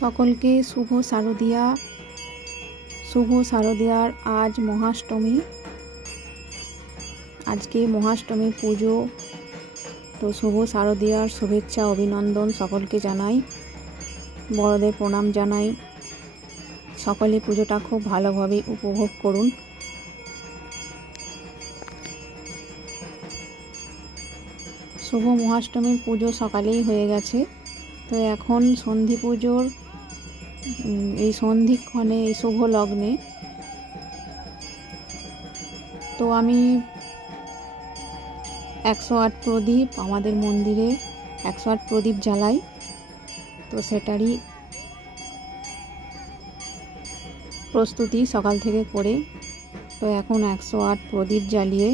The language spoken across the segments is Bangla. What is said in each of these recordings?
সকলকে শুভ শারদিয়া। শুভ শারদিয়ার আজ মহাষ্টমী। আজকে মহাষ্টমী পুজো, তো শুভ শারদিয়ার শুভেচ্ছা অভিনন্দন সকলকে জানাই, বড়দের প্রণাম জানাই। সকলে পুজোটা খুব ভালোভাবে উপভোগ করুন। শুভ মহাষ্টমীর পুজো সকালেই হয়ে গেছে, তো এখন সন্ধি পুজোর এই সন্ধিক্ষণে, এই শুভ লগ্নে তো আমি 108 প্রদীপ আমাদের মন্দিরে 108 প্রদীপ জ্বালাই, তো সেটারই প্রস্তুতি সকাল থেকে করে, তো এখন 108 প্রদীপ জ্বালিয়ে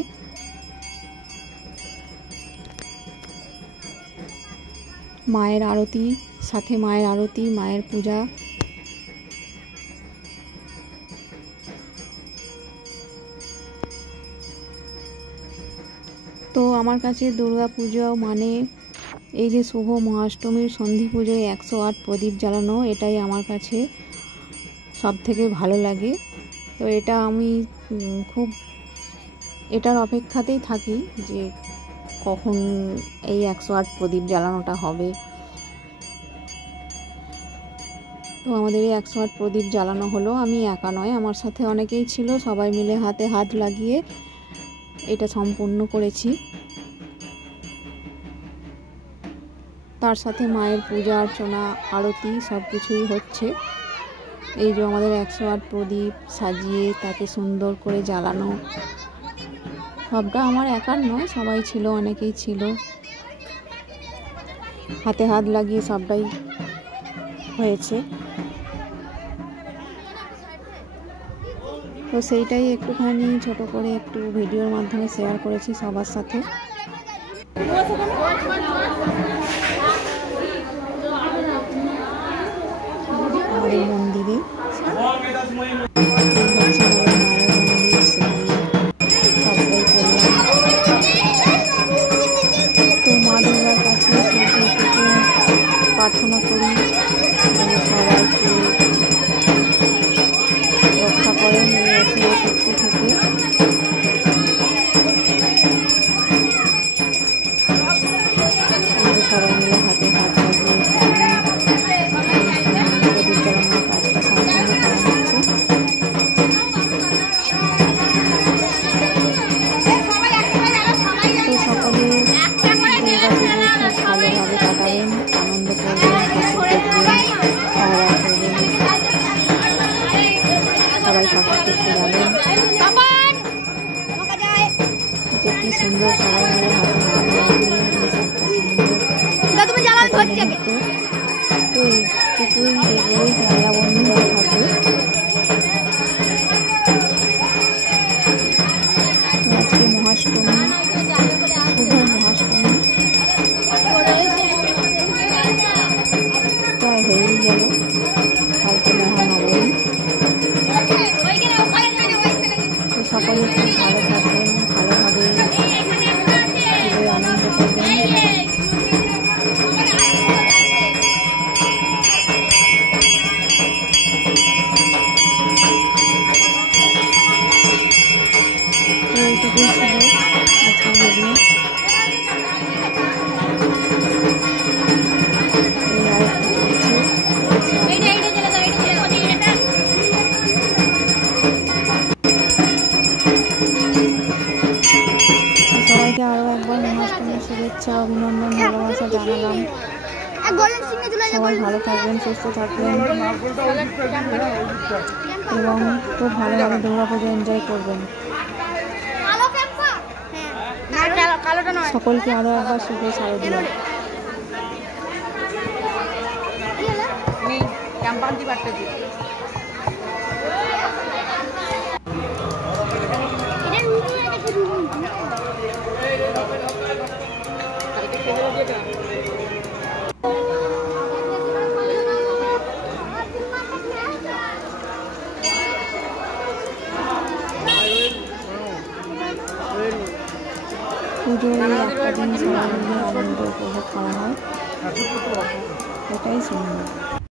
মায়ের আরতি, সাথে মায়ের আরতি, মায়ের পূজা। তো আমার কাছে দুর্গা পুজো মানে এই যে শুভ মহাষ্টমীর সন্ধি পুজোয় 108 প্রদীপ জ্বালানো, এটাই আমার কাছে সব থেকে ভালো লাগে। তো এটা আমি খুব এটার অপেক্ষাতেই থাকি যে কখন এই 108 প্রদীপ জ্বালানোটা হবে। তো আমাদের এই 108 প্রদীপ জ্বালানো হলো, আমি একা নয়, আমার সাথে অনেকেই ছিল, সবাই মিলে হাতে হাত লাগিয়ে এটা সম্পূর্ণ করেছি। তার সাথে মায়ের পূজা অর্চনা, আরতি সব কিছুই হচ্ছে। এই যে আমাদের 108 প্রদীপ সাজিয়ে তাকে সুন্দর করে জ্বালানো, সবটা আমার একার নয়, সবাই ছিল, অনেকেই ছিল, হাতে হাত লাগিয়ে সবটাই হয়েছে। তো সেইটাই একটুখানি ছোট করে একটু ভিডিওর মাধ্যমে শেয়ার করেছি সবার সাথে। আমাদের মন্দিরে তো মা দুর্গার কাছে প্রার্থনা করি সবাইকে রক্ষা করেন এই অসুর শক্তি থেকে। সবাই মিলে হাতে হাত লাগিয়ে প্রদীপ জ্বালানোর কাজটা সম্পন্ন করা হচ্ছে। তো সকলে দুর্গা পুজো খুব ভালোভাবে কাটাবেন, আনন্দ করবেন, ঠাকুর দেখবেন, খাওয়া করবেন, সবাই ঠাকুর দেখতে যাবেন। যে কি সুন্দর সবাই মিলে হাতে হাত লাগিয়ে তো এইটুকুই, এগুলোই ক্যামেরাবন্দি হয়ে থাকবে। আজকে মহাষ্টমী, শুভ মহাষ্টমী প্রায় হয়েই গেল, কালকে মহানবমী। তো সকলে খুব ভালো থাকবেন, ভালোভাবে পুজোয় আনন্দ করবেন। এইটুকুই ছিল আজকের ভিডিও। সবাইকে আরও একবার মহাষ্টমীর শুভেচ্ছা, অভিনন্দন, ভালোবাসা জানালাম। সবাই ভালো থাকবেন, সুস্থ থাকবেন এবং খুব ভালোভাবে দুর্গা পুজো এনজয় করবেন। সকলকে আরও একবার শুভ শারদিয়া। পুজোর এই একটা দিন সবাই মিলে আনন্দ উপভোগ করা হয়, এটাই সুন্দর।